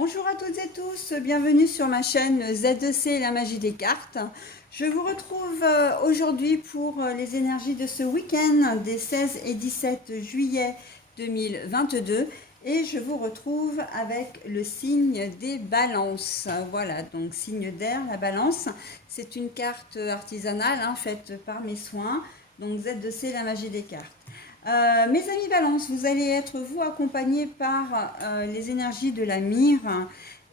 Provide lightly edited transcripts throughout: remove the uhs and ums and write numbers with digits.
Bonjour à toutes et tous, bienvenue sur ma chaîne Z2C et la magie des cartes. Je vous retrouve aujourd'hui pour les énergies de ce week-end des 16 et 17 juillet 2022 et je vous retrouve avec le signe des balances. Voilà, donc signe d'air, la balance, c'est une carte artisanale faite par mes soins, donc Z2C, la magie des cartes. Mes amis Balance, vous allez être vous accompagnés par les énergies de la mire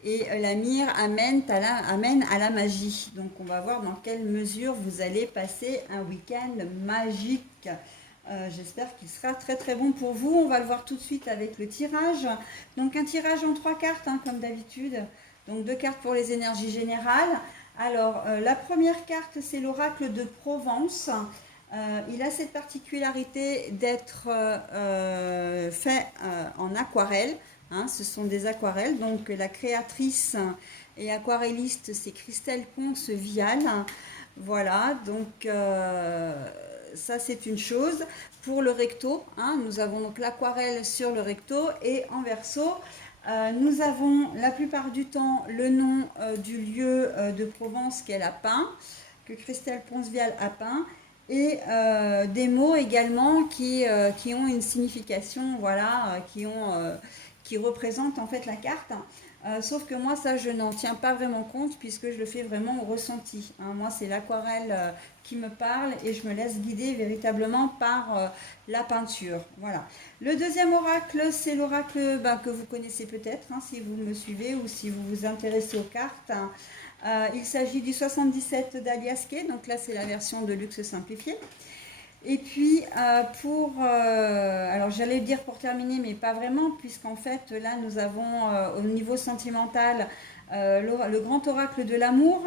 et la mire amène à la magie. Donc on va voir dans quelle mesure vous allez passer un week-end magique. J'espère qu'il sera très très bon pour vous. On va le voir tout de suite avec le tirage. Donc un tirage en 3 cartes comme d'habitude. Donc 2 cartes pour les énergies générales. Alors la première carte c'est l'oracle de Provence. Il a cette particularité d'être fait en aquarelle. Ce sont des aquarelles. Donc la créatrice et aquarelliste, c'est Christelle Ponce-Vial. Voilà, donc ça c'est une chose. Pour le recto, nous avons donc l'aquarelle sur le recto et en verso. Nous avons la plupart du temps le nom du lieu de Provence qu'elle a peint, que Christelle Ponce-Vial a peint, et des mots également qui ont une signification, voilà, qui représentent en fait la carte. Sauf que moi, ça, je n'en tiens pas vraiment compte puisque je le fais vraiment au ressenti. Moi, c'est l'aquarelle qui me parle et je me laisse guider véritablement par la peinture. Voilà. Le deuxième oracle, c'est l'oracle que vous connaissez peut-être si vous me suivez ou si vous vous intéressez aux cartes. Il s'agit du 77 d'Aliasquet, donc là c'est la version de luxe simplifiée. Et puis alors j'allais dire pour terminer, mais pas vraiment, puisqu'en fait là nous avons au niveau sentimental le grand oracle de l'amour.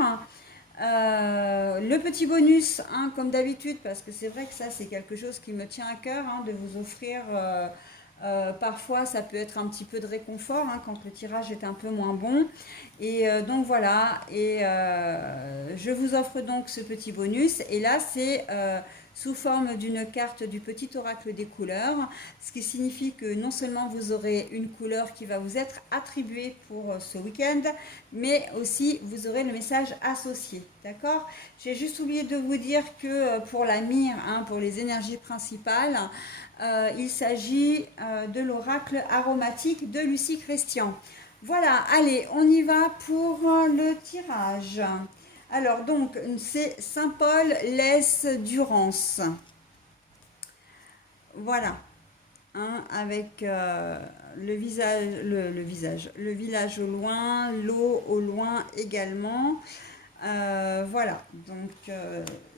Le petit bonus, comme d'habitude, parce que c'est vrai que ça c'est quelque chose qui me tient à cœur, de vous offrir. Parfois, ça peut être un petit peu de réconfort quand le tirage est un peu moins bon. Et donc voilà, et je vous offre donc ce petit bonus. Et là, c'est sous forme d'une carte du petit oracle des couleurs, ce qui signifie que non seulement vous aurez une couleur qui va vous être attribuée pour ce week-end, mais aussi vous aurez le message associé. D'accord? J'ai juste oublié de vous dire que pour la mire, pour les énergies principales, il s'agit de l'oracle aromatique de Lucie Christian. Voilà, allez, on y va pour le tirage. Alors donc, c'est Saint-Paul laisse Durance. Voilà, avec le village au loin, l'eau au loin également. Voilà, donc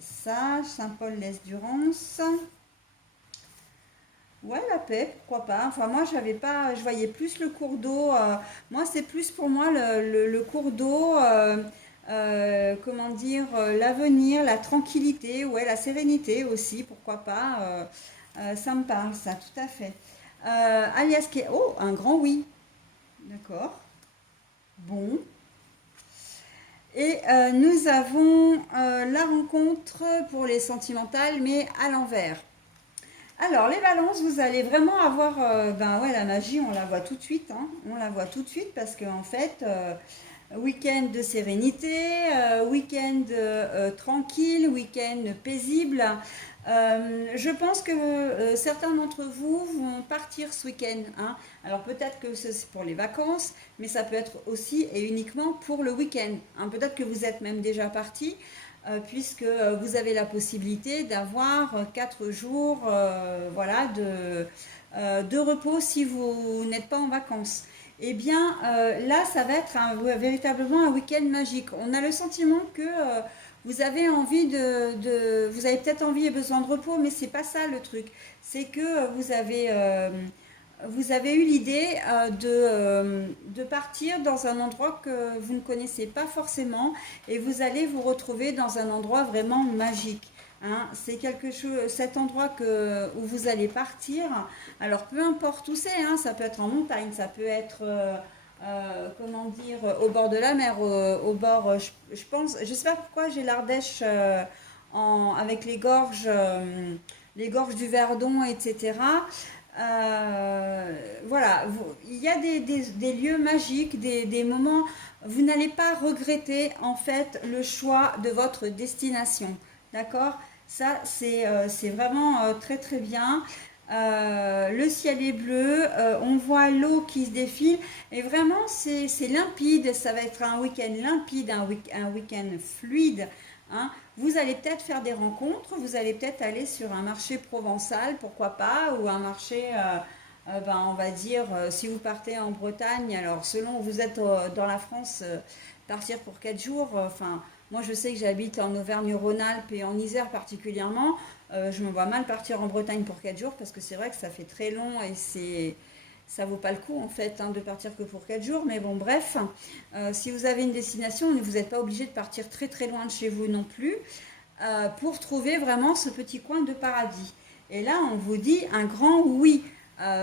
ça, Saint-Paul laisse Durance. Ouais, la paix, pourquoi pas. Enfin, moi, je voyais plus le cours d'eau. Moi, c'est plus pour moi le cours d'eau, comment dire, l'avenir, la tranquillité, ouais, la sérénité aussi, pourquoi pas. Ça me parle, ça, tout à fait. Alias, oh, un grand oui. D'accord. Bon. Et nous avons la rencontre pour les sentimentales, mais à l'envers. Alors, les balances, vous allez vraiment avoir, la magie, on la voit tout de suite, on la voit tout de suite parce qu'en fait, week-end de sérénité, week-end tranquille, week-end paisible. Je pense que certains d'entre vous vont partir ce week-end. Alors peut-être que c'est pour les vacances, mais ça peut être aussi et uniquement pour le week-end. Peut-être que vous êtes même déjà parti. Puisque vous avez la possibilité d'avoir 4 jours voilà, de repos si vous n'êtes pas en vacances. Eh bien, là, ça va être véritablement un week-end magique. On a le sentiment que vous avez envie vous avez peut-être envie et besoin de repos, mais c'est pas ça le truc. C'est que vous avez eu l'idée de partir dans un endroit que vous ne connaissez pas forcément et vous allez vous retrouver dans un endroit vraiment magique. C'est quelque chose, cet endroit où vous allez partir. Alors peu importe où c'est, ça peut être en montagne, ça peut être comment dire, au bord de la mer, au bord, je pense, je sais pas pourquoi j'ai l'Ardèche avec les gorges du Verdon, etc. Voilà, il y a des lieux magiques, des moments, vous n'allez pas regretter en fait le choix de votre destination. D'accord? Ça, c'est vraiment très très bien. Le ciel est bleu, on voit l'eau qui se défile et vraiment c'est limpide, ça va être un week-end limpide, un week-end fluide. Hein. Vous allez peut-être faire des rencontres, vous allez peut-être aller sur un marché provençal, pourquoi pas, ou un marché, ben, on va dire, si vous partez en Bretagne, alors selon où vous êtes dans la France, partir pour 4 jours, enfin, moi je sais que j'habite en Auvergne-Rhône-Alpes et en Isère particulièrement, je me vois mal partir en Bretagne pour 4 jours parce que c'est vrai que ça fait très long et ça vaut pas le coup en fait hein, de partir que pour 4 jours. Mais bon, bref, si vous avez une destination, vous n'êtes pas obligé de partir très très loin de chez vous non plus pour trouver vraiment ce petit coin de paradis. Et là, on vous dit un grand oui.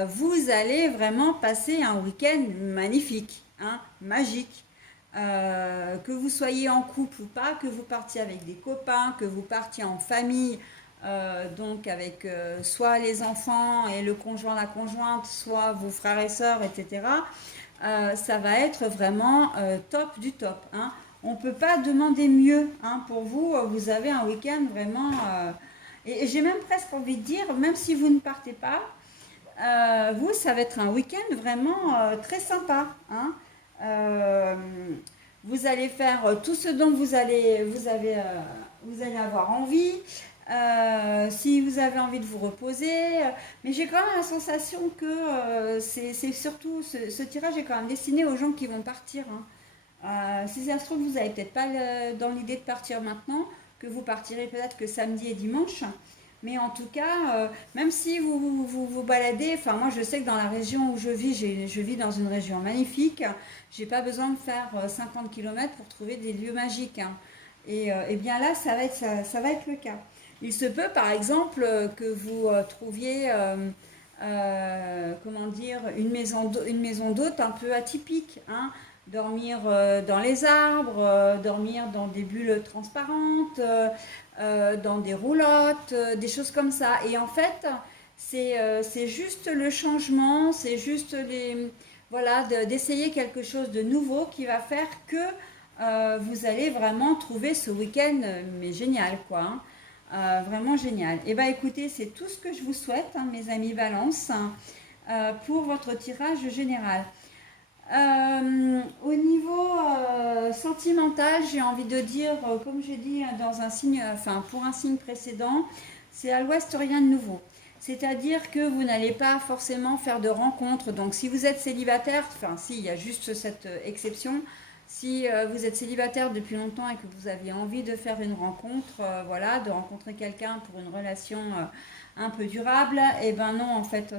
Vous allez vraiment passer un week-end magnifique, hein, magique. Que vous soyez en couple ou pas, que vous partiez avec des copains, que vous partiez en famille, donc avec soit les enfants et le conjoint, la conjointe, soit vos frères et sœurs, etc. Ça va être vraiment top du top. Hein. On ne peut pas demander mieux hein, pour vous. Vous avez un week-end vraiment... et j'ai même presque envie de dire, même si vous ne partez pas, vous, ça va être un week-end vraiment très sympa. Hein. Euh, vous allez faire tout ce dont vous allez avoir envie. Si vous avez envie de vous reposer, mais j'ai quand même la sensation que c'est surtout ce tirage est quand même destiné aux gens qui vont partir. Hein. Si ça se trouve, vous n'avez peut-être pas dans l'idée de partir maintenant, que vous partirez peut-être que samedi et dimanche. Mais en tout cas, même si vous baladez, enfin moi je sais que dans la région où je vis, je vis dans une région magnifique, j'ai pas besoin de faire 50 km pour trouver des lieux magiques. Hein. Et bien là, ça va être le cas. Il se peut par exemple que vous trouviez, comment dire, une maison d'hôte un peu atypique. Hein. Dormir dans les arbres, dormir dans des bulles transparentes, dans des roulottes, des choses comme ça. Et en fait, c'est juste le changement, c'est juste voilà, d'essayer quelque chose de nouveau qui va faire que vous allez vraiment trouver ce week-end mais génial quoi. Hein. Vraiment génial. Et bien écoutez, c'est tout ce que je vous souhaite, hein, mes amis Valence, hein, pour votre tirage général. Au niveau sentimental, j'ai envie de dire, comme j'ai dit dans un signe, enfin pour un signe précédent, c'est à l'ouest rien de nouveau. C'est-à-dire que vous n'allez pas forcément faire de rencontres. Donc si vous êtes célibataire, enfin si, il y a juste cette exception. Si vous êtes célibataire depuis longtemps et que vous avez envie de faire une rencontre, voilà, de rencontrer quelqu'un pour une relation un peu durable, et ben non, en fait,